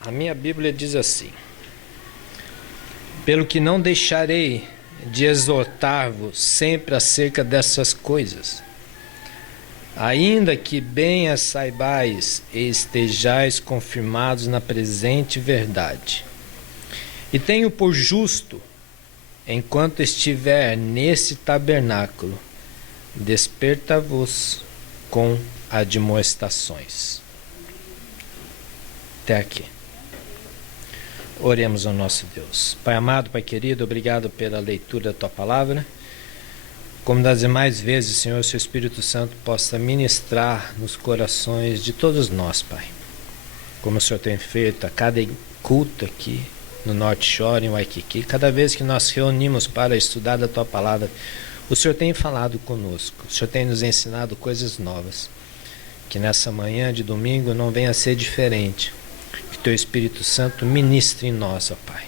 A minha Bíblia diz assim: pelo que não deixarei de exortar-vos sempre acerca dessas coisas, ainda que bem as saibais e estejais confirmados na presente verdade. E tenho por justo, enquanto estiver nesse tabernáculo, desperta-vos com admoestações. Até aqui. Oremos ao nosso Deus. Pai amado, Pai querido, obrigado pela leitura da Tua Palavra. Como das demais vezes, Senhor, seu Espírito Santo possa ministrar nos corações de todos nós, Pai. Como o Senhor tem feito a cada culto aqui no Norte Shore, em Waikiki, cada vez que nós reunimos para estudar da Tua Palavra, o Senhor tem falado conosco, o Senhor tem nos ensinado coisas novas. Que nessa manhã de domingo não venha a ser diferente. Que Teu Espírito Santo ministre em nós, ó Pai.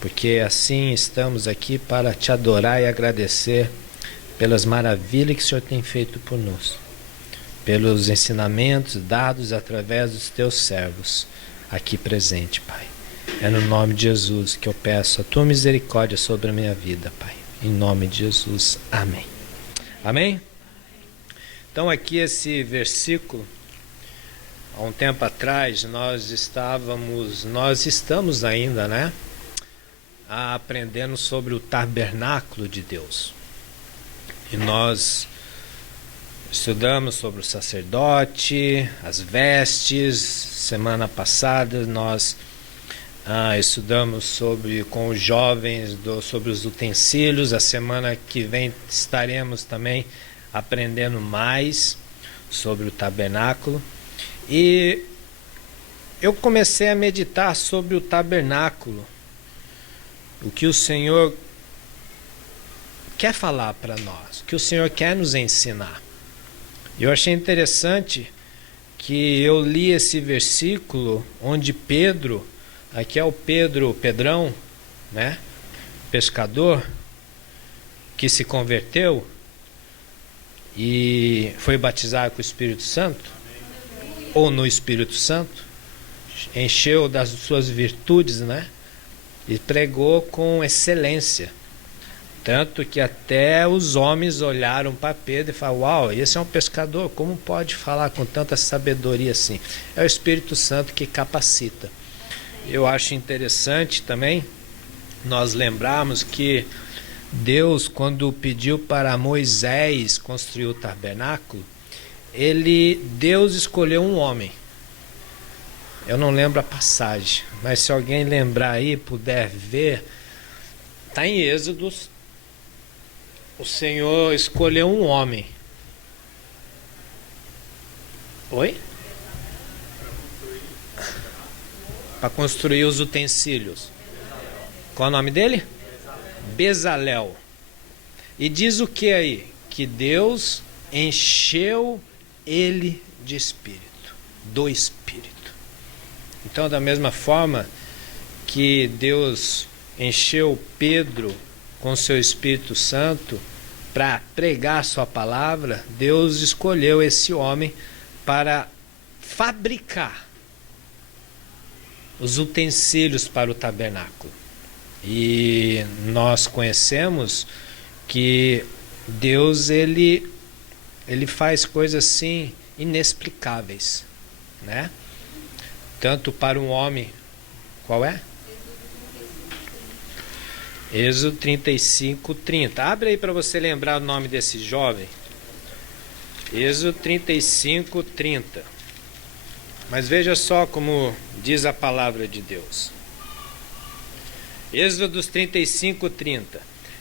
Porque assim estamos aqui para Te adorar e agradecer pelas maravilhas que o Senhor tem feito por nós. Pelos ensinamentos dados através dos Teus servos aqui presente, Pai. É no nome de Jesus que eu peço a Tua misericórdia sobre a minha vida, Pai. Em nome de Jesus. Amém. Amém? Então aqui esse versículo, há um tempo atrás nós estamos ainda, né? Aprendendo sobre o tabernáculo de Deus. E nós estudamos sobre o sacerdote, as vestes. Semana passada nós estudamos com os jovens sobre os utensílios. A semana que vem estaremos também aprendendo mais sobre o tabernáculo. E eu comecei a meditar sobre o tabernáculo, o que o Senhor quer falar para nós, o que o Senhor quer nos ensinar. Eu achei interessante que eu li esse versículo onde Pedro, aqui é o Pedrão, né? Pescador, que se converteu e foi batizado com o Espírito Santo, ou no Espírito Santo, encheu das suas virtudes, né? E pregou com excelência. Tanto que até os homens olharam para Pedro e falaram: uau, esse é um pescador, como pode falar com tanta sabedoria assim? É o Espírito Santo que capacita. Eu acho interessante também nós lembrarmos que Deus, quando pediu para Moisés construir o tabernáculo, Deus escolheu um homem. Eu não lembro a passagem, mas se alguém lembrar aí, puder ver, está em Êxodos. O Senhor escolheu um homem. Oi? Para construir os utensílios. Qual é o nome dele? Bezalel. E diz o que aí? Que Deus encheu ele de espírito, do Espírito. Então, da mesma forma que Deus encheu Pedro com seu Espírito Santo para pregar sua palavra, Deus escolheu esse homem para fabricar os utensílios para o tabernáculo. E nós conhecemos que Deus ele faz coisas assim inexplicáveis, né? Tanto para um homem, qual é? Êxodo 35:30. Abre aí para você lembrar o nome desse jovem. Êxodo 35:30. Mas veja só como diz a palavra de Deus. Êxodo 35:30.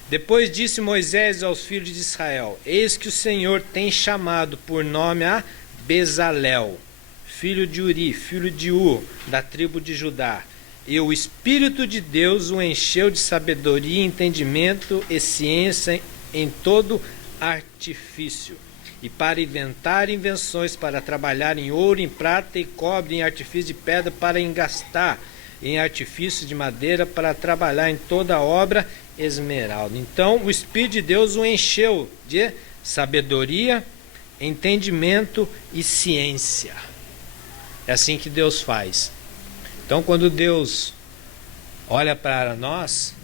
Depois disse Moisés aos filhos de Israel: eis que o Senhor tem chamado por nome a Bezalel, filho de Uri, filho de Ur, da tribo de Judá. E o Espírito de Deus o encheu de sabedoria, entendimento e ciência em todo artifício, e para inventar invenções, para trabalhar em ouro, em prata e cobre, em artifício de pedra, para engastar em artifício de madeira, para trabalhar em toda obra esmeralda. Então o Espírito de Deus o encheu de sabedoria, entendimento e ciência. É assim que Deus faz. Então, quando Deus olha para nós,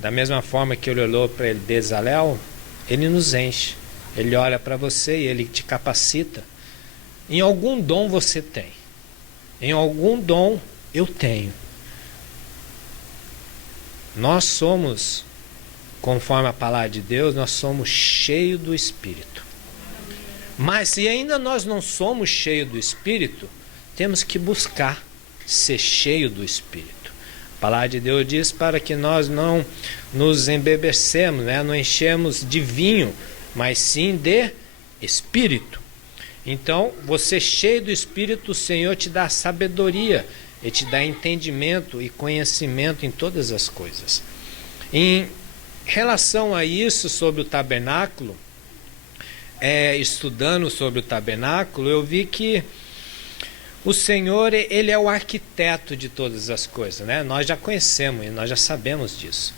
da mesma forma que ele olhou para Bezalel, ele nos enche. Ele olha para você e ele te capacita. Em algum dom você tem. Em algum dom eu tenho. Nós somos, conforme a palavra de Deus, nós somos cheios do Espírito. Mas se ainda nós não somos cheios do Espírito, temos que buscar ser cheio do Espírito. A palavra de Deus diz para que nós não nos embebecemos, né? Não enchemos de vinho, mas sim de Espírito. Então, você cheio do Espírito, o Senhor te dá sabedoria, Ele te dá entendimento e conhecimento em todas as coisas. Em relação a isso, sobre o tabernáculo, estudando sobre o tabernáculo, eu vi que o Senhor, Ele é o arquiteto de todas as coisas, né? Nós já conhecemos e nós já sabemos disso.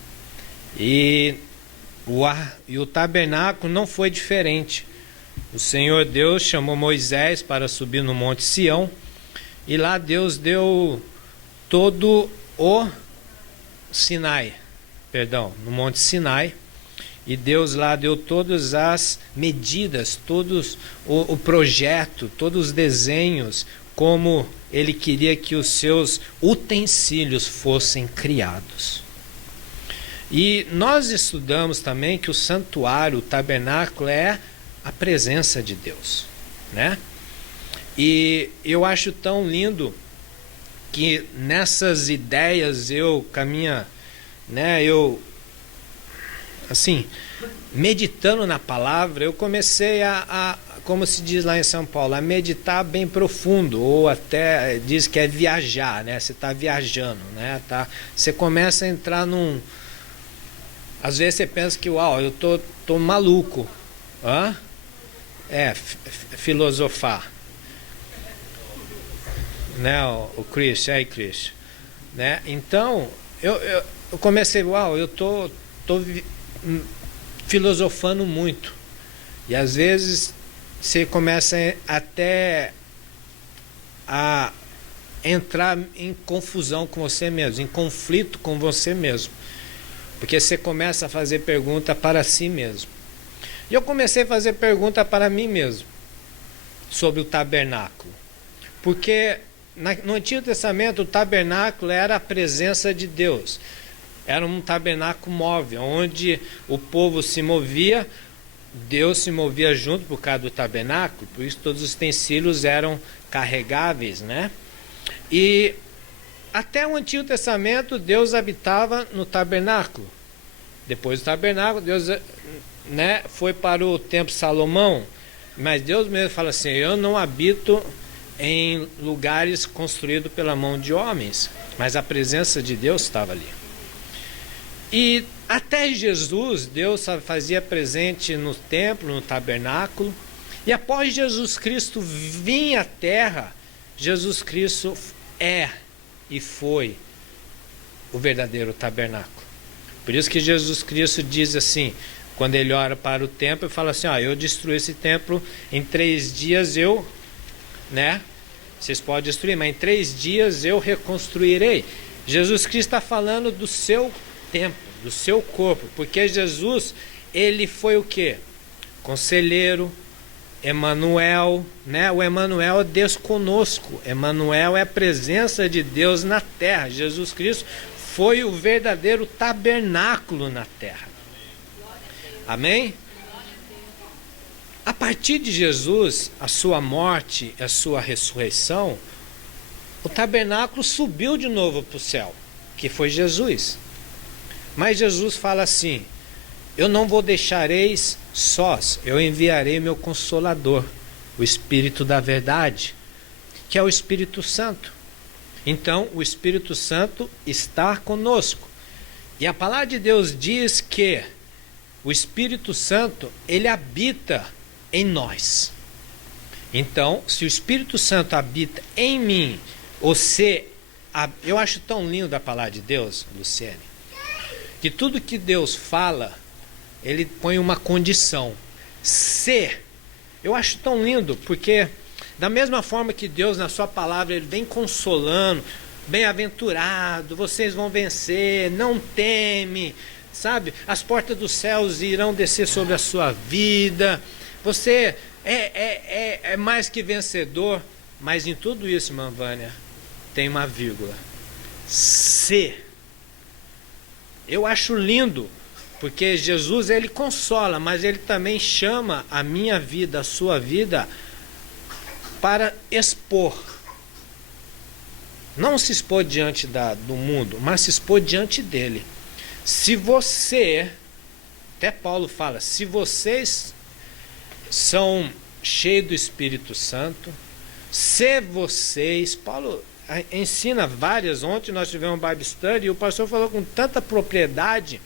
E o tabernáculo não foi diferente. O Senhor Deus chamou Moisés para subir no Monte Sião, e lá Deus deu todo o Sinai, no Monte Sinai, e Deus lá deu todas as medidas, todos o projeto, todos os desenhos, como Ele queria que os seus utensílios fossem criados. E nós estudamos também que o santuário, o tabernáculo, é a presença de Deus, né? E eu acho tão lindo que nessas ideias meditando na palavra, eu comecei como se diz lá em São Paulo, a meditar bem profundo, ou até diz que é viajar, né? Você está viajando, né? Você começa a entrar às vezes você pensa que, eu tô maluco. Filosofar. Né, o Christian, né? Então, eu comecei, eu tô filosofando muito. E às vezes você começa até a entrar em confusão com você mesmo, em conflito com você mesmo. Porque você começa a fazer pergunta para si mesmo. E eu comecei a fazer pergunta para mim mesmo sobre o tabernáculo. Porque no Antigo Testamento o tabernáculo era a presença de Deus. Era um tabernáculo móvel, onde o povo se movia, Deus se movia junto por causa do tabernáculo, por isso todos os utensílios eram carregáveis, né? E até o Antigo Testamento Deus habitava no tabernáculo. Depois do tabernáculo, Deus, né, foi para o templo de Salomão, mas Deus mesmo fala assim: eu não habito em lugares construídos pela mão de homens, mas a presença de Deus estava ali. E até Jesus, Deus fazia presente no templo, no tabernáculo. E após Jesus Cristo vir à terra, Jesus Cristo é e foi o verdadeiro tabernáculo. Por isso que Jesus Cristo diz assim, quando ele ora para o templo, ele fala assim: eu destruí esse templo em 3 dias, vocês podem destruir, mas em 3 dias eu reconstruirei. Jesus Cristo está falando do seu templo, do seu corpo, porque Jesus, ele foi o quê? Conselheiro, Emanuel, né? O Emanuel é Deus conosco. Emanuel é a presença de Deus na terra. Jesus Cristo foi o verdadeiro tabernáculo na terra. Amém? A partir de Jesus, a sua morte, a sua ressurreição, o tabernáculo subiu de novo para o céu, que foi Jesus. Mas Jesus fala assim: eu não vou deixareis sós, eu enviarei meu Consolador, o Espírito da verdade, que é o Espírito Santo. Então o Espírito Santo está conosco. E a palavra de Deus diz que o Espírito Santo, ele habita em nós. Então, se o Espírito Santo habita em mim, eu acho tão lindo a palavra de Deus, Luciene, que tudo que Deus fala, ele põe uma condição. Eu acho tão lindo, porque Da mesma forma que Deus, na sua palavra, Ele vem consolando, bem-aventurado, vocês vão vencer, não teme, sabe? As portas dos céus irão descer sobre a sua vida, você é mais que vencedor. Mas em tudo isso, irmã Vânia, tem uma vírgula. Se. Eu acho lindo, porque Jesus, Ele consola, mas Ele também chama a minha vida, a sua vida, para expor. Não se expor diante do mundo, mas se expor diante dele. Se você, até Paulo fala, se vocês são cheios do Espírito Santo, se vocês, Paulo ensina várias, ontem nós tivemos um Bible Study e o pastor falou com tanta propriedade,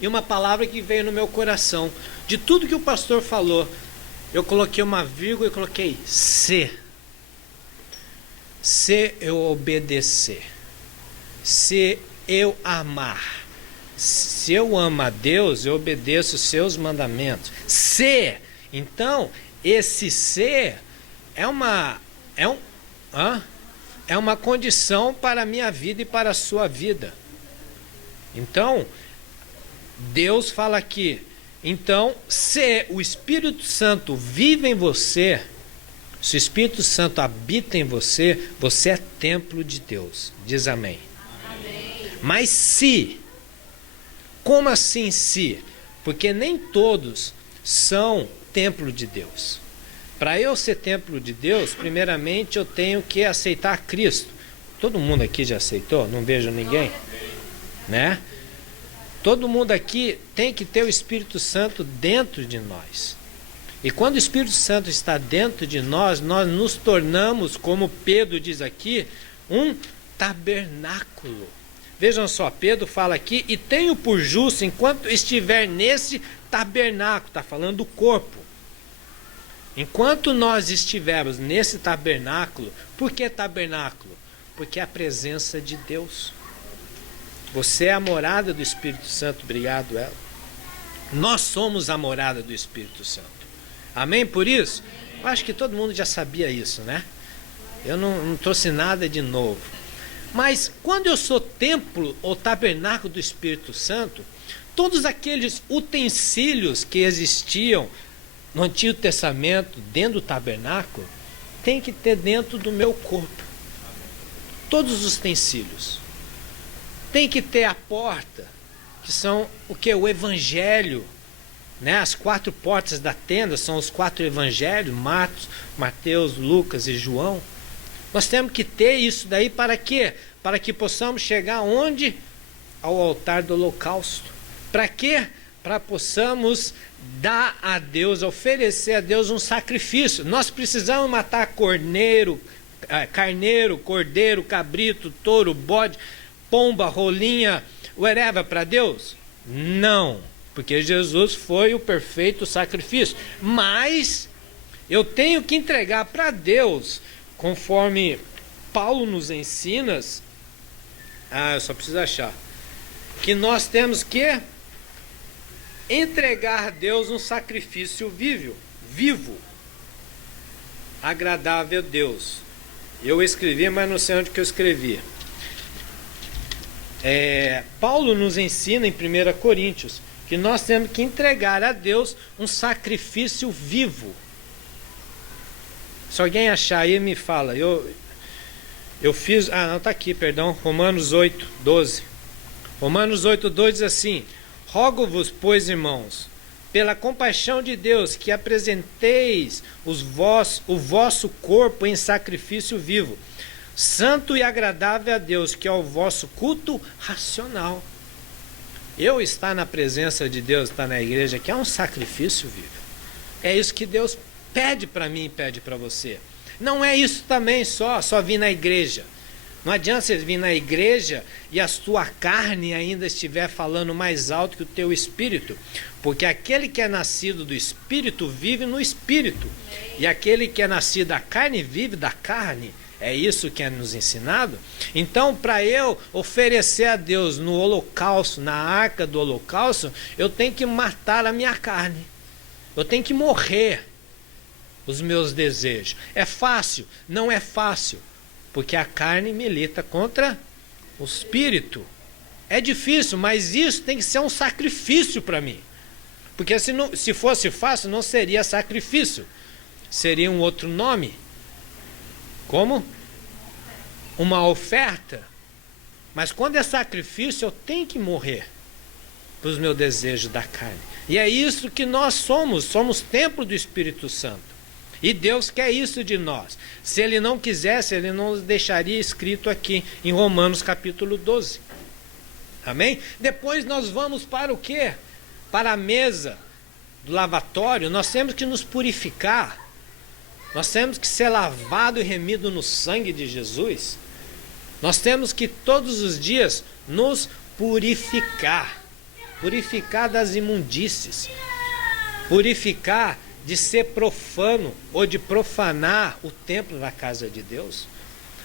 e uma palavra que veio no meu coração, de tudo que o pastor falou, eu coloquei uma vírgula e coloquei se eu obedecer, se eu amar, se eu amo a Deus, eu obedeço os seus mandamentos. Se, então, esse se é uma condição para a minha vida e para a sua vida. Então, Deus fala aqui, então, se o Espírito Santo vive em você, se o Espírito Santo habita em você, você é templo de Deus. Diz amém. Amém. Mas se, como assim se? Porque nem todos são templo de Deus. Para eu ser templo de Deus, primeiramente eu tenho que aceitar Cristo. Todo mundo aqui já aceitou? Não vejo ninguém, né? Todo mundo aqui tem que ter o Espírito Santo dentro de nós. E quando o Espírito Santo está dentro de nós, nós nos tornamos, como Pedro diz aqui, um tabernáculo. Vejam só, Pedro fala aqui, e tenho por justo, enquanto estiver nesse tabernáculo, está falando do corpo. Enquanto nós estivermos nesse tabernáculo, por que tabernáculo? Porque é a presença de Deus. Você é a morada do Espírito Santo, obrigado, ela. Nós somos a morada do Espírito Santo. Amém por isso? Eu acho que todo mundo já sabia isso, né? Eu não trouxe nada de novo. Mas quando eu sou templo ou tabernáculo do Espírito Santo, todos aqueles utensílios que existiam no Antigo Testamento, dentro do tabernáculo, tem que ter dentro do meu corpo. Todos os utensílios. Tem que ter a porta, que são o que? O Evangelho. Né? As 4 portas da tenda são os 4 evangelhos, Marcos, Mateus, Lucas e João. Nós temos que ter isso daí para quê? Para que possamos chegar onde? Ao altar do holocausto. Para quê? Para possamos dar a Deus, oferecer a Deus um sacrifício. Nós precisamos matar carneiro, cordeiro, cabrito, touro, bode, pomba, rolinha, whatever para Deus? Não. Porque Jesus foi o perfeito sacrifício. Mas eu tenho que entregar para Deus, conforme Paulo nos ensina. Eu só preciso achar. Que nós temos que entregar a Deus um sacrifício vivo, agradável a Deus. Eu escrevi, mas não sei onde que eu escrevi. Paulo nos ensina em 1 Coríntios que nós temos que entregar a Deus um sacrifício vivo. Se alguém achar aí, me fala. Eu fiz... não, está aqui, perdão. Romanos 8, 12. Romanos 8, 12 diz assim: rogo-vos, pois, irmãos, pela compaixão de Deus, que apresenteis o vosso corpo em sacrifício vivo, santo e agradável a Deus, que é o vosso culto racional. Eu estar na presença de Deus, estar na igreja, que é um sacrifício vivo. É isso que Deus pede para mim e pede para você. Não é isso também só vir na igreja. Não adianta você vir na igreja e a tua carne ainda estiver falando mais alto que o teu espírito. Porque aquele que é nascido do espírito vive no espírito. E aquele que é nascido da carne vive da carne. É isso que é nos ensinado. Então, para eu oferecer a Deus no holocausto, na arca do holocausto, eu tenho que matar a minha carne. Eu tenho que morrer. os meus desejos. É fácil? Não é fácil, porque a carne milita contra o espírito. É difícil, mas isso tem que ser um sacrifício para mim. Porque se fosse fácil, não seria sacrifício. Seria um outro nome. Como? Uma oferta. Mas quando é sacrifício, eu tenho que morrer para os meus desejos da carne. E é isso que nós somos templo do Espírito Santo. E Deus quer isso de nós. Se Ele não quisesse, Ele não nos deixaria escrito aqui em Romanos capítulo 12. Amém? Depois nós vamos para o quê? Para a mesa do lavatório. Nós temos que nos purificar. Nós temos que ser lavado e remido no sangue de Jesus. Nós temos que todos os dias nos purificar. Purificar das imundícies. Purificar de ser profano ou de profanar o templo da casa de Deus.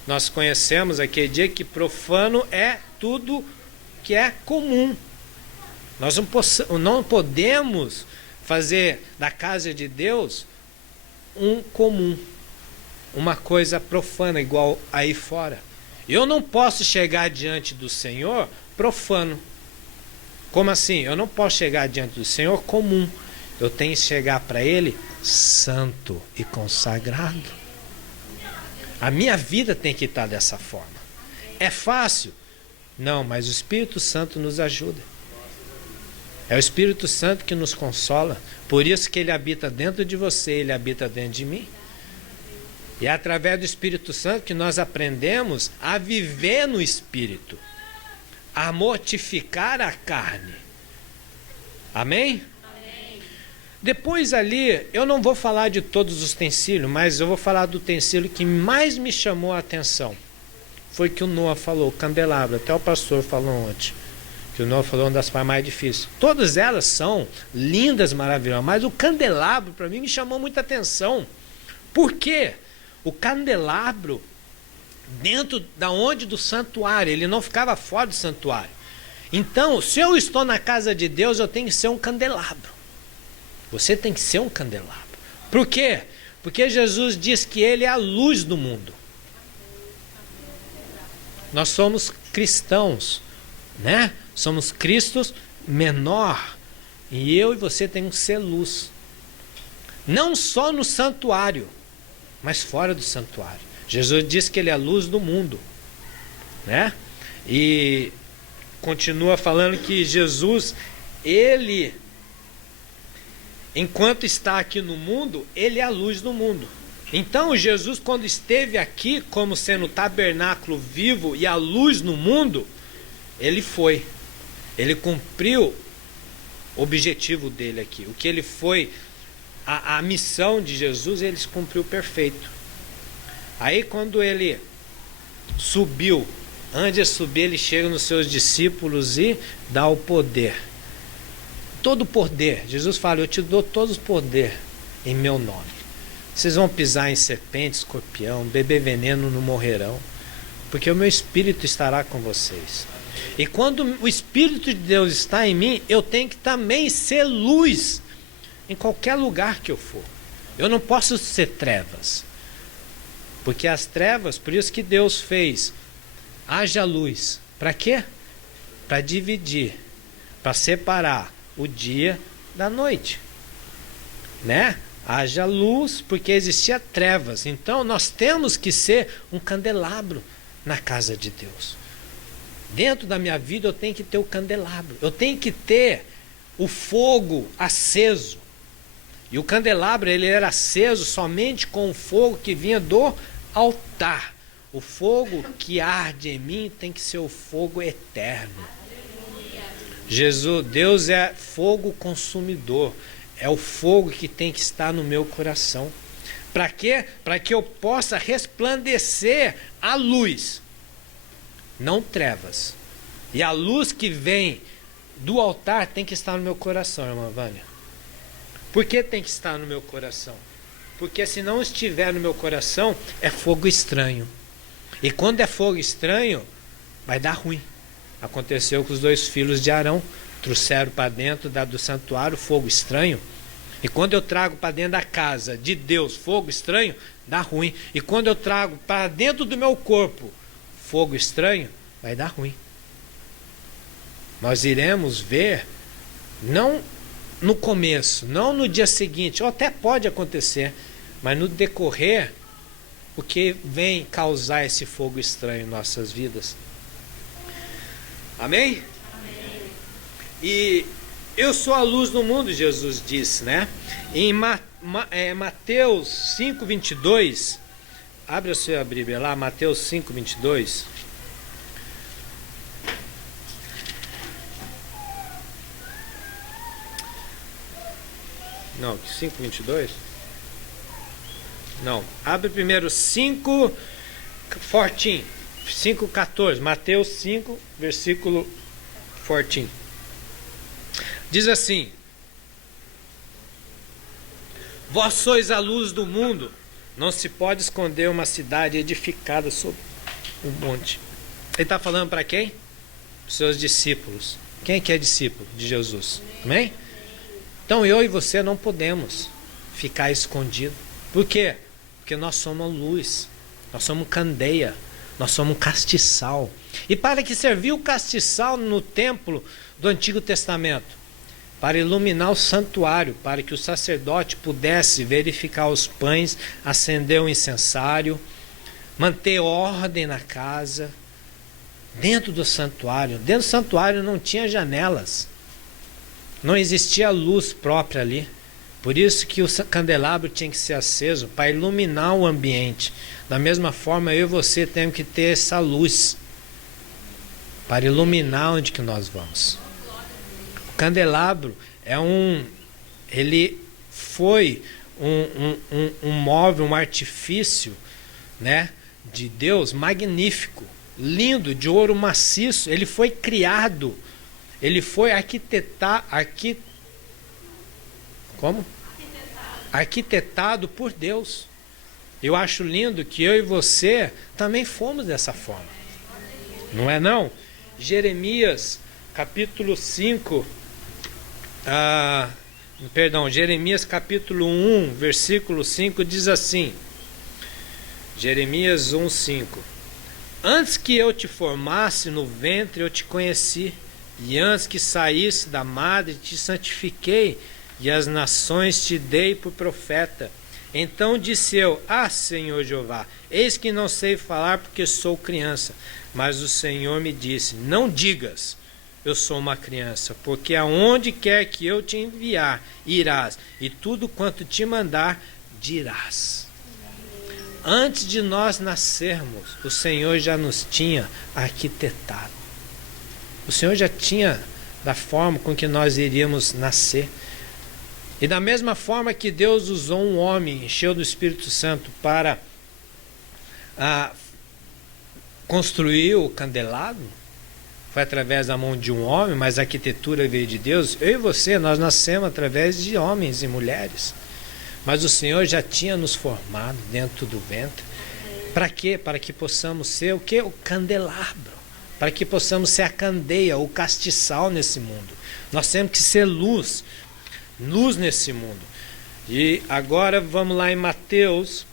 Nós conhecemos aquele dia que profano é tudo que é comum. Nós não podemos fazer da casa de Deus um comum, uma coisa profana igual aí fora. Eu não posso chegar diante do Senhor profano. Como assim? Eu não posso chegar diante do Senhor comum. Eu tenho que chegar para Ele santo e consagrado. A minha vida tem que estar dessa forma. É fácil? Não, mas o Espírito Santo nos ajuda. É o Espírito Santo que nos consola. Por isso que Ele habita dentro de você, Ele habita dentro de mim. E é através do Espírito Santo que nós aprendemos a viver no Espírito, a mortificar a carne. Amém? Amém. Depois ali, eu não vou falar de todos os utensílios, mas eu vou falar do utensílio que mais me chamou a atenção. Foi que o Noah falou, o candelabro. Até o pastor falou ontem, que o Noah falou uma das partes mais difíceis. Todas elas são lindas, maravilhosas, mas o candelabro para mim me chamou muita atenção. Por quê? O candelabro, dentro da onde do santuário, ele não ficava fora do santuário. Então, se eu estou na casa de Deus, eu tenho que ser um candelabro. Você tem que ser um candelabro. Por quê? Porque Jesus diz que Ele é a luz do mundo. Nós somos cristãos, né? Somos Cristos menor. E eu e você temos que ser luz. Não só no santuário, mas fora do santuário. Jesus diz que Ele é a luz do mundo, né? E continua falando que Jesus, Ele, enquanto está aqui no mundo, Ele é a luz do mundo. Então Jesus, quando esteve aqui como sendo o tabernáculo vivo e a luz no mundo, Ele cumpriu o objetivo dele aqui. O que Ele foi, a missão de Jesus, Ele cumpriu perfeito. Aí quando Ele subiu, antes de subir, Ele chega nos seus discípulos e dá o poder. Todo o poder. Jesus fala, eu te dou todo o poder em meu nome. Vocês vão pisar em serpente, escorpião, beber veneno, não morrerão, porque o meu Espírito estará com vocês. E quando o Espírito de Deus está em mim, eu tenho que também ser luz em qualquer lugar que eu for. Eu não posso ser trevas, porque as trevas, por isso que Deus fez, haja luz. Para quê? Para dividir, para separar o dia da noite, né? Haja luz, porque existia trevas. Então nós temos que ser um candelabro na casa de Deus. Dentro da minha vida eu tenho que ter o candelabro. Eu tenho que ter o fogo aceso. E o candelabro, ele era aceso somente com o fogo que vinha do altar. O fogo que arde em mim tem que ser o fogo eterno. Jesus, Deus é fogo consumidor. É o fogo que tem que estar no meu coração. Para quê? Para que eu possa resplandecer a luz, não trevas. E a luz que vem do altar tem que estar no meu coração, irmã Vânia. Por que tem que estar no meu coração? Porque se não estiver no meu coração, é fogo estranho. E quando é fogo estranho, vai dar ruim. Aconteceu com os 2 filhos de Arão. Trouxeram para dentro do santuário fogo estranho. E quando eu trago para dentro da casa de Deus fogo estranho, dá ruim. E quando eu trago para dentro do meu corpo fogo estranho, vai dar ruim. Nós iremos ver, não no começo, não no dia seguinte, ou até pode acontecer, mas no decorrer, o que vem causar esse fogo estranho em nossas vidas. Amém? Amém. E eu sou a luz do mundo, Jesus disse, né? Em Mateus 5:22, abre a sua Bíblia lá, Mateus 5:22. Não, 5:22? Não, abre primeiro 5:14, Mateus 5, versículo 14. Diz assim: vós sois a luz do mundo, não se pode esconder uma cidade edificada sobre um monte. Ele está falando para quem? Para os seus discípulos. Quem que é discípulo de Jesus? Amém? Então eu e você não podemos ficar escondido. Por quê? Porque nós somos luz, nós somos candeia, nós somos castiçal. E para que serviu o castiçal no templo do Antigo Testamento? Para iluminar o santuário, para que o sacerdote pudesse verificar os pães, acender o incensário, manter ordem na casa. Dentro do santuário não tinha janelas, não existia luz própria ali. Por isso que o candelabro tinha que ser aceso para iluminar o ambiente. Da mesma forma, eu e você temos que ter essa luz para iluminar onde que nós vamos. O candelabro ele foi um móvel, um artifício, né, de Deus magnífico, lindo, de ouro maciço. Ele foi criado, ele foi arquitetado por Deus. Eu acho lindo que eu e você também fomos dessa forma. Não é não? Jeremias capítulo 5, Jeremias capítulo 1, versículo 5 diz assim. Jeremias 1, 5. Antes que eu te formasse no ventre eu te conheci, e antes que saísse da madre te santifiquei, e as nações te dei por profeta. Então disse eu: Senhor Jeová, eis que não sei falar porque sou criança. Mas o Senhor me disse: não digas, eu sou uma criança, porque aonde quer que eu te enviar, irás, e tudo quanto te mandar, dirás. Antes de nós nascermos, o Senhor já nos tinha arquitetado. O Senhor já tinha da forma com que nós iríamos nascer. E da mesma forma que Deus usou um homem, encheu do Espírito Santo para construir o candelabro, foi através da mão de um homem, mas a arquitetura veio de Deus. Eu e você, nós nascemos através de homens e mulheres. Mas o Senhor já tinha nos formado dentro do ventre. Para quê? Para que possamos ser o quê? O candelabro. Para que possamos ser a candeia, o castiçal nesse mundo. Nós temos que ser luz nesse mundo. E agora vamos lá em Mateus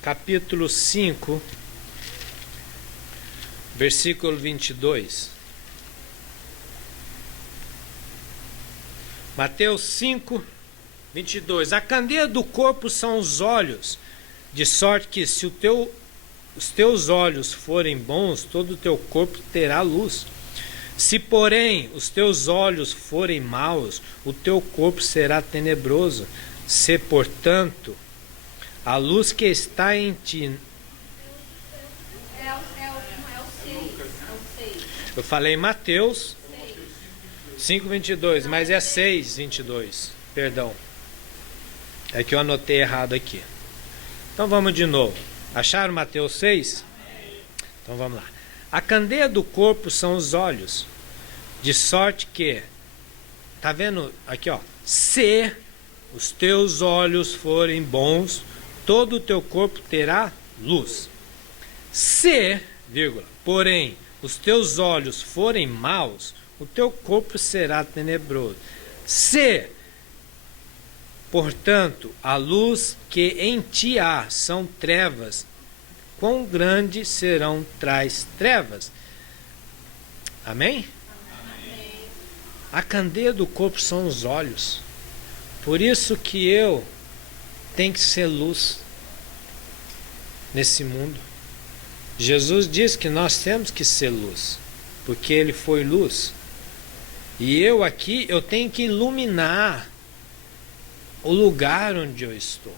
capítulo 5, versículo 22. Mateus 5, 22. A candeia do corpo são os olhos, de sorte que se os teus olhos forem bons, todo o teu corpo terá luz. Se, porém, os teus olhos forem maus, o teu corpo será tenebroso. Se, portanto, a luz que está em ti... Eu falei Mateus 5:22, mas é 6:22. Perdão. É que eu anotei errado aqui. Então vamos de novo. Acharam Mateus 6? Então vamos lá. A candeia do corpo são os olhos, de sorte que, tá vendo aqui, ó, se os teus olhos forem bons, todo o teu corpo terá luz. Se, porém, os teus olhos forem maus, o teu corpo será tenebroso. Se Portanto, a luz que em ti há são trevas. Quão grandes serão tais trevas? Amém? A candeia do corpo são os olhos. Por isso que eu tenho que ser luz nesse mundo. Jesus diz que nós temos que ser luz, porque Ele foi luz. E eu aqui, eu tenho que iluminar o lugar onde eu estou.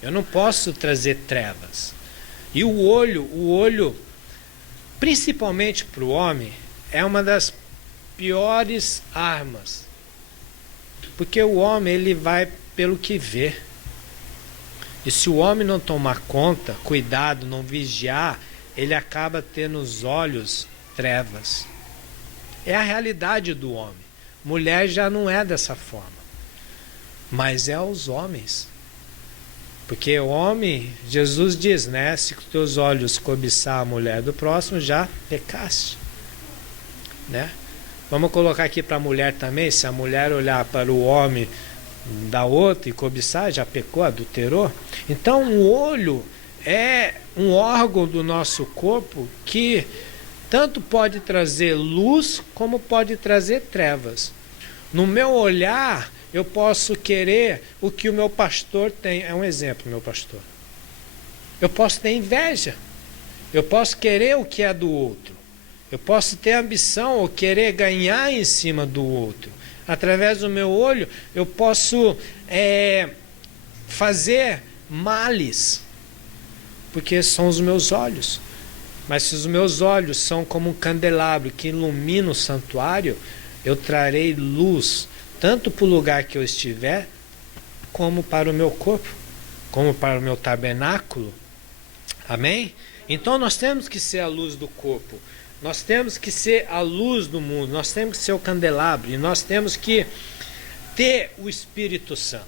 Eu não posso trazer trevas. E o olho, principalmente para o homem, é uma das piores armas. Porque o homem, ele vai pelo que vê. E se o homem não tomar conta, cuidado, não vigiar, ele acaba tendo os olhos trevas. É a realidade do homem. Mulher já não é dessa forma. Mas é os homens. Porque o homem, Jesus diz, né? Se com teus olhos cobiçar a mulher do próximo, já pecaste. Né? Vamos colocar aqui para a mulher também. Se a mulher olhar para o homem da outra e cobiçar, já pecou, adulterou. Então o olho é um órgão do nosso corpo que tanto pode trazer luz como pode trazer trevas. No meu olhar, eu posso querer o que o meu pastor tem. É um exemplo, meu pastor. Eu posso ter inveja. Eu posso querer o que é do outro. Eu posso ter ambição ou querer ganhar em cima do outro. Através do meu olho, eu posso fazer males. Porque são os meus olhos. Mas se os meus olhos são como um candelabro que ilumina o santuário, eu trarei luz, tanto para o lugar que eu estiver, como para o meu corpo, como para o meu tabernáculo. Amém? Então nós temos que ser a luz do corpo. Nós temos que ser a luz do mundo. Nós temos que ser o candelabro. E nós temos que ter o Espírito Santo.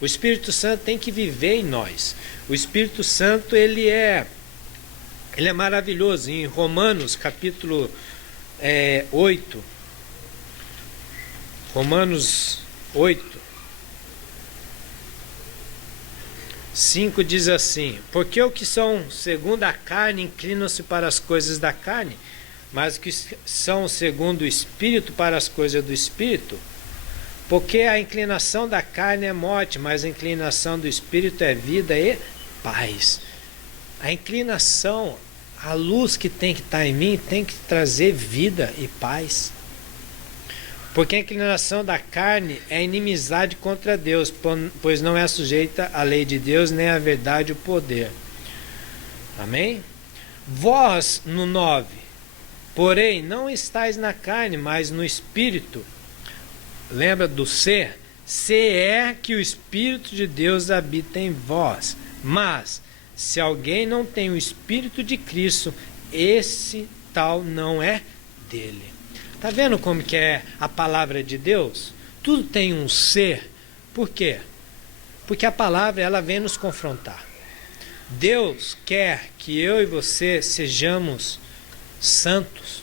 O Espírito Santo tem que viver em nós. O Espírito Santo, ele é maravilhoso. Em Romanos, capítulo 8. Romanos 8. 5 diz assim: porque os que são segundo a carne inclinam-se para as coisas da carne, mas os que são segundo o Espírito para as coisas do Espírito. Porque a inclinação da carne é morte, mas a inclinação do Espírito é vida e paz. A inclinação, a luz que tem que estar em mim, tem que trazer vida e paz. Porque a inclinação da carne é inimizade contra Deus, pois não é sujeita à lei de Deus, nem à verdade e o poder. Amém? Vós, no 9, porém, não estáis na carne, mas no Espírito. Lembra do ser? Se é que o Espírito de Deus habita em vós. Mas, se alguém não tem o Espírito de Cristo, esse tal não é dele. Está vendo como que é a palavra de Deus? Tudo tem um ser. Por quê? Porque a palavra, ela vem nos confrontar. Deus quer que eu e você sejamos santos.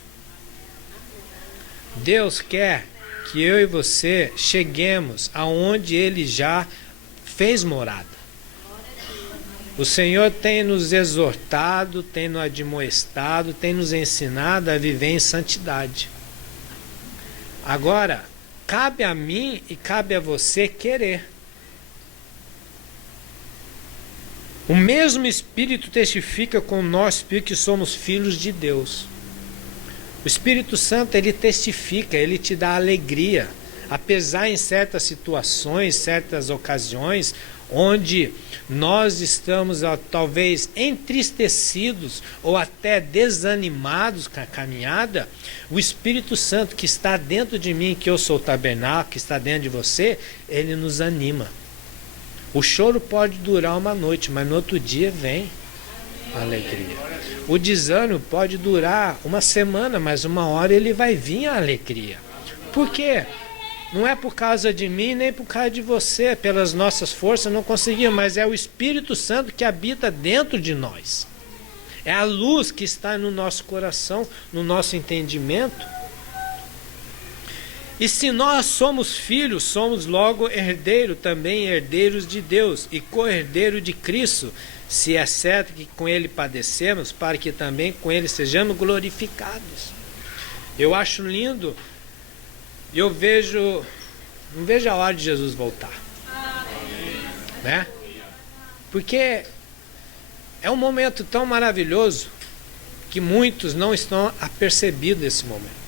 Deus quer que eu e você cheguemos aonde Ele já fez morada. O Senhor tem nos exortado, tem nos admoestado, tem nos ensinado a viver em santidade. Agora, cabe a mim e cabe a você querer. O mesmo Espírito testifica com o nosso Espírito que somos filhos de Deus. O Espírito Santo, ele testifica, ele te dá alegria. Apesar em certas situações, certas ocasiões, onde nós estamos talvez entristecidos ou até desanimados com a caminhada, o Espírito Santo que está dentro de mim, que eu sou o tabernáculo, que está dentro de você, ele nos anima. O choro pode durar uma noite, mas no outro dia vem a alegria. O desânimo pode durar uma semana, mas uma hora ele vai vir a alegria. Por quê? Não é por causa de mim, nem por causa de você, pelas nossas forças não conseguimos, mas é o Espírito Santo que habita dentro de nós. É a luz que está no nosso coração, no nosso entendimento. E se nós somos filhos, somos logo herdeiros, também herdeiros de Deus e co-herdeiro de Cristo, se é certo que com ele padecemos, para que também com ele sejamos glorificados. Eu acho lindo, eu não vejo a hora de Jesus voltar, né? Porque é um momento tão maravilhoso que muitos não estão apercebidos desse momento.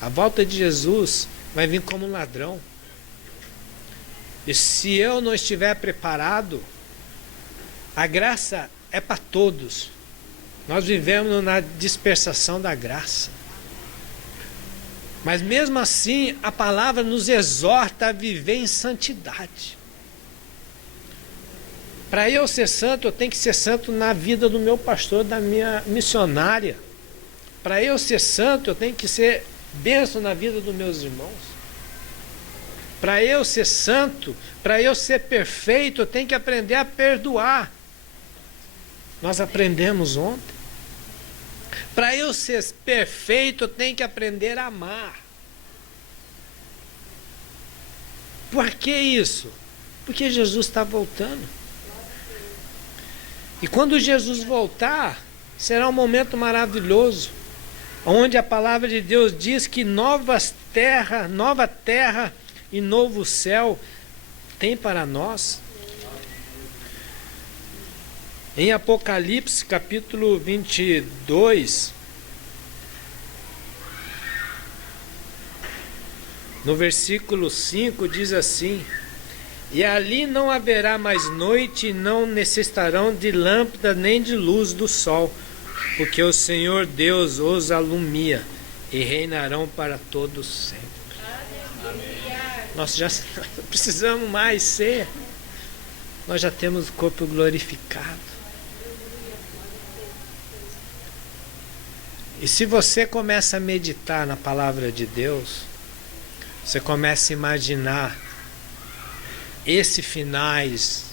A volta de Jesus vai vir como um ladrão. E se eu não estiver preparado, a graça é para todos. Nós vivemos na dispersação da graça. Mas mesmo assim, a palavra nos exorta a viver em santidade. Para eu ser santo, eu tenho que ser santo na vida do meu pastor, da minha missionária. Para eu ser santo, eu tenho que ser bênção na vida dos meus irmãos. Para eu ser santo, para eu ser perfeito, eu tenho que aprender a perdoar. Nós aprendemos ontem. Para eu ser perfeito, eu tenho que aprender a amar. Por que isso? Porque Jesus está voltando. E quando Jesus voltar, será um momento maravilhoso, onde a palavra de Deus diz que nova terra e novo céu tem para nós. Em Apocalipse, capítulo 22, no versículo 5, diz assim: e ali não haverá mais noite, e não necessitarão de lâmpada nem de luz do sol, porque o Senhor Deus os alumia, e reinarão para todos sempre. Nós já não precisamos mais ser. Nós já temos o corpo glorificado. E se você começa a meditar na palavra de Deus, você começa a imaginar esse finais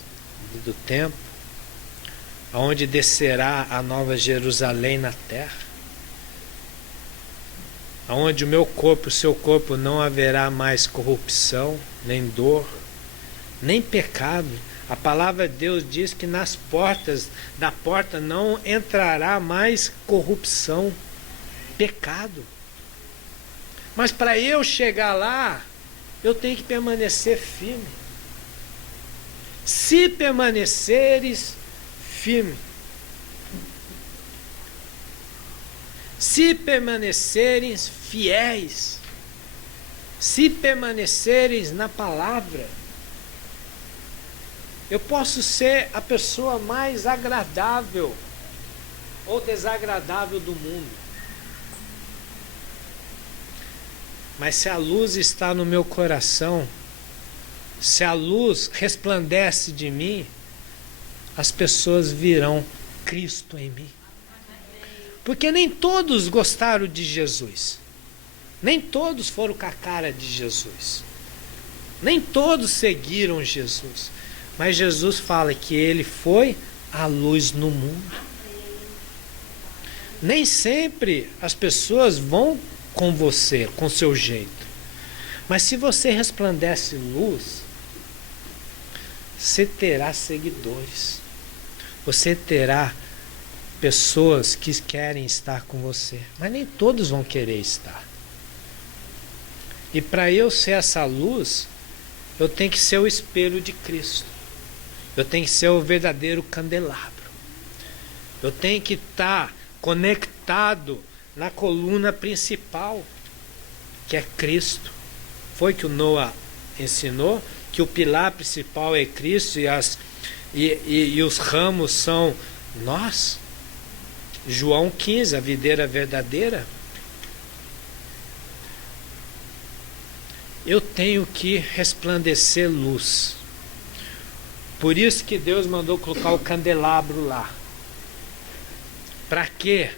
do tempo, onde descerá a nova Jerusalém na terra, onde o meu corpo, o seu corpo, não haverá mais corrupção, nem dor, nem pecado. A palavra de Deus diz que nas portas da porta não entrará mais corrupção, pecado. Mas para eu chegar lá, eu tenho que permanecer firme. Se permaneceres firme, se permaneceres fiéis, se permaneceres na palavra, eu posso ser a pessoa mais agradável ou desagradável do mundo. Mas se a luz está no meu coração, se a luz resplandece de mim, as pessoas virão Cristo em mim. Porque nem todos gostaram de Jesus. Nem todos foram com a cara de Jesus. Nem todos seguiram Jesus. Mas Jesus fala que ele foi a luz no mundo. Nem sempre as pessoas vão com você, com seu jeito. Mas se você resplandece luz, você terá seguidores. Você terá pessoas que querem estar com você. Mas nem todos vão querer estar. E para eu ser essa luz, eu tenho que ser o espelho de Cristo. Eu tenho que ser o verdadeiro candelabro. Eu tenho que estar conectado na coluna principal, que é Cristo. Foi que o Noah ensinou, que o pilar principal é Cristo e os ramos são nós. João 15, a videira verdadeira. Eu tenho que resplandecer luz. Por isso que Deus mandou colocar o candelabro lá. Para quê?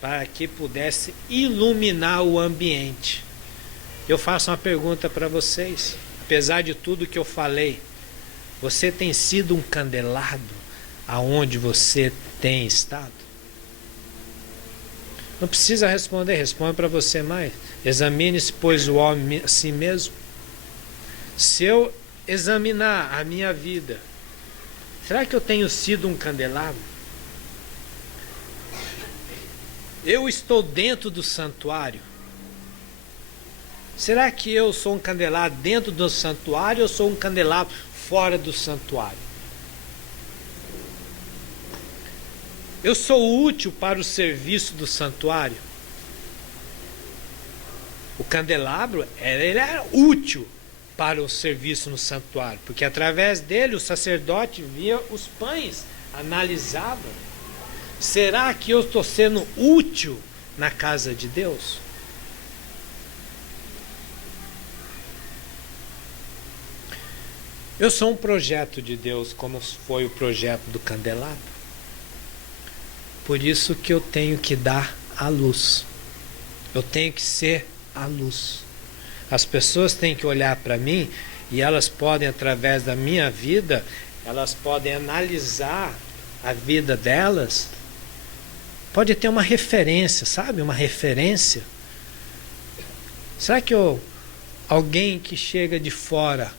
Para que pudesse iluminar o ambiente. Eu faço uma pergunta para vocês. Apesar de tudo que eu falei, você tem sido um candelabro aonde você tem estado? Não precisa responder, responde para você mais. Examine-se, pois, o homem a si mesmo. Se eu examinar a minha vida, será que eu tenho sido um candelabro? Eu estou dentro do santuário? Será que eu sou um candelabro dentro do santuário ou sou um candelabro fora do santuário? Eu sou útil para o serviço do santuário? O candelabro ele era útil para o serviço no santuário, porque através dele o sacerdote via os pães, analisava. Será que eu estou sendo útil na casa de Deus? Eu sou um projeto de Deus, como foi o projeto do candelabro. Por isso que eu tenho que dar a luz. Eu tenho que ser a luz. As pessoas têm que olhar para mim e elas podem, através da minha vida, elas podem analisar a vida delas. Pode ter uma referência, sabe? Uma referência. Será que alguém que chega de fora,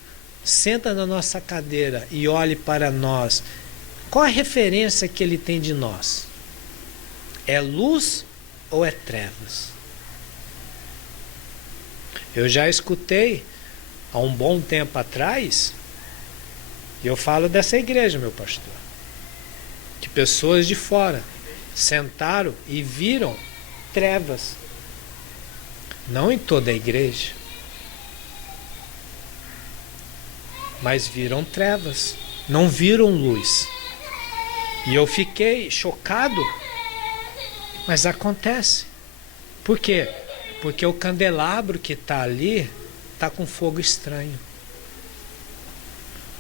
senta na nossa cadeira e olhe para nós, qual a referência que ele tem de nós? É luz ou é trevas? Eu já escutei há um bom tempo atrás, e eu falo dessa igreja, meu pastor, que pessoas de fora sentaram e viram trevas. Não em toda a igreja, mas viram trevas, não viram luz. E eu fiquei chocado. Mas acontece. Por quê? Porque o candelabro que está ali está com fogo estranho.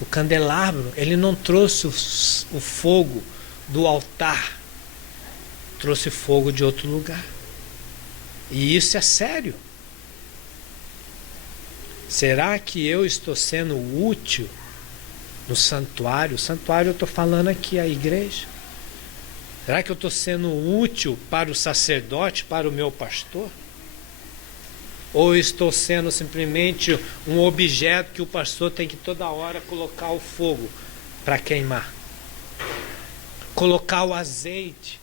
O candelabro, ele não trouxe o fogo do altar, trouxe fogo de outro lugar. E isso é sério. Será que eu estou sendo útil no santuário? O santuário eu estou falando aqui, a igreja. Será que eu estou sendo útil para o sacerdote, para o meu pastor? Ou estou sendo simplesmente um objeto que o pastor tem que toda hora colocar o fogo para queimar? Colocar o azeite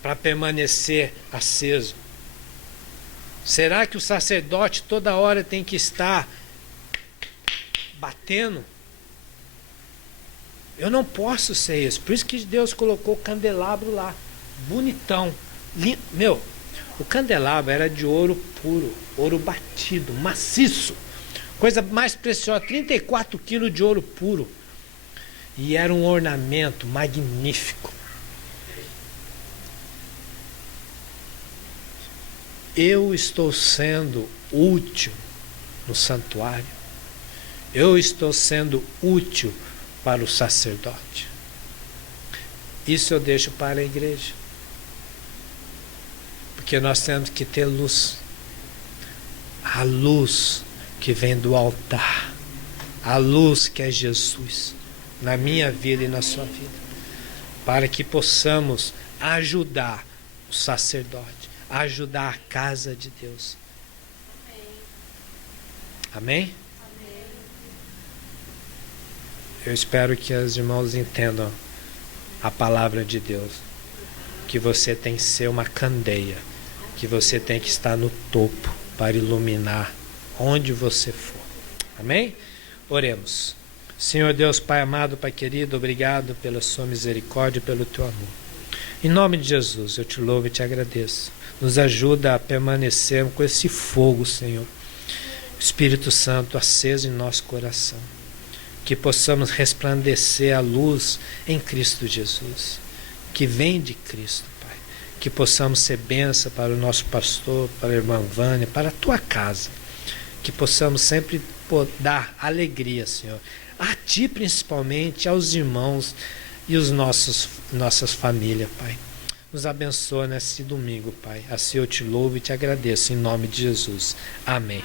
para permanecer aceso? Será que o sacerdote toda hora tem que estar batendo? Eu não posso ser isso. Por isso que Deus colocou o candelabro lá. Bonitão. Lindo. Meu, o candelabro era de ouro puro. Ouro batido, maciço. Coisa mais preciosa. 34 quilos de ouro puro. E era um ornamento magnífico. Eu estou sendo útil no santuário. Eu estou sendo útil para o sacerdote. Isso eu deixo para a igreja. Porque nós temos que ter luz. A luz que vem do altar. A luz que é Jesus. Na minha vida e na sua vida. Para que possamos ajudar o sacerdote. Ajudar a casa de Deus. Amém? Eu espero que os irmãos entendam a palavra de Deus. Que você tem que ser uma candeia. Que você tem que estar no topo para iluminar onde você for. Amém? Oremos. Senhor Deus, Pai amado, Pai querido, obrigado pela sua misericórdia e pelo teu amor. Em nome de Jesus, eu te louvo e te agradeço. Nos ajuda a permanecer com esse fogo, Senhor. Espírito Santo aceso em nosso coração. Que possamos resplandecer a luz em Cristo Jesus, que vem de Cristo, Pai. Que possamos ser bênção para o nosso pastor, para a irmã Vânia, para a tua casa. Que possamos sempre dar alegria, Senhor. A ti principalmente, aos irmãos e os nossas famílias, Pai. Nos abençoa nesse domingo, Pai. Assim eu te louvo e te agradeço, em nome de Jesus. Amém.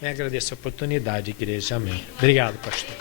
Me agradeço a oportunidade, igreja. Amém. Obrigado, pastor.